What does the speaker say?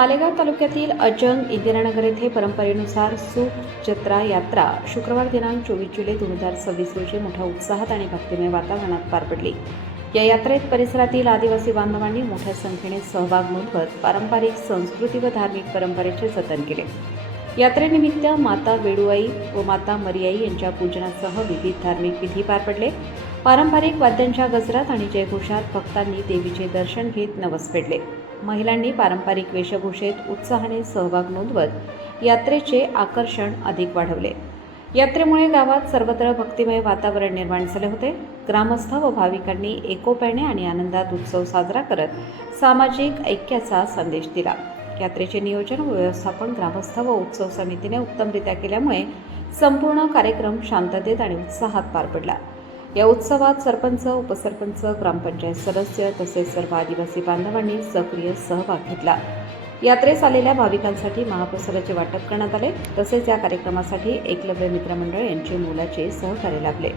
मालेगाव तालुक्यातील अजंग इंदिरानगर येथे परंपरेनुसार सुख जत्रा यात्रा शुक्रवार दिनांक 24 जुलै 2026 रोजी मोठ्या उत्साहात आणि भक्तिमय वातावरणात पार पडली। या यात्रेत परिसरातील आदिवासी बांधवांनी मोठ्या संख्येने सहभाग नोंदवत पारंपरिक संस्कृती व धार्मिक परंपरेचे जतन केले। यात्रेनिमित्त माता वेडूआई व माता मरियाई यांच्या पूजनासह विविध धार्मिक विधी पार पडले। पारंपरिक वाद्यांच्या गजरात आणि जयघोषात भक्तांनी देवीचे दर्शन घेत नवस फेडले। महिलांनी पारंपरिक वेशभूषेत उत्साहाने सहभाग नोंदवत यात्रेचे आकर्षण अधिक वाढवले। यात्रेमुळे गावात सर्वत्र भक्तिमय वातावरण निर्माण झाले होते। ग्रामस्थ व भाविकांनी एकोप्याने आणि आनंदात उत्सव साजरा करत सामाजिक ऐक्याचा संदेश दिला। यात्रेचे नियोजन व व्यवस्थापन ग्रामस्थ व उत्सव समितीने उत्तमरित्या केल्यामुळे संपूर्ण कार्यक्रम शांततेत आणि उत्साहात पार पडला। या उत्सवात सरपंच, उपसरपंच, ग्रामपंचायत सदस्य तसेच सर्व आदिवासी बांधवांनी सक्रिय सहभाग घेतला। यात्रेस आलेल्या भाविकांसाठी महाप्रसादाचे वाटप करण्यात आले। तसेच या कार्यक्रमासाठी एकलव्य मित्र मंडळ यांचे मोलाचे सहकार्य लाभले।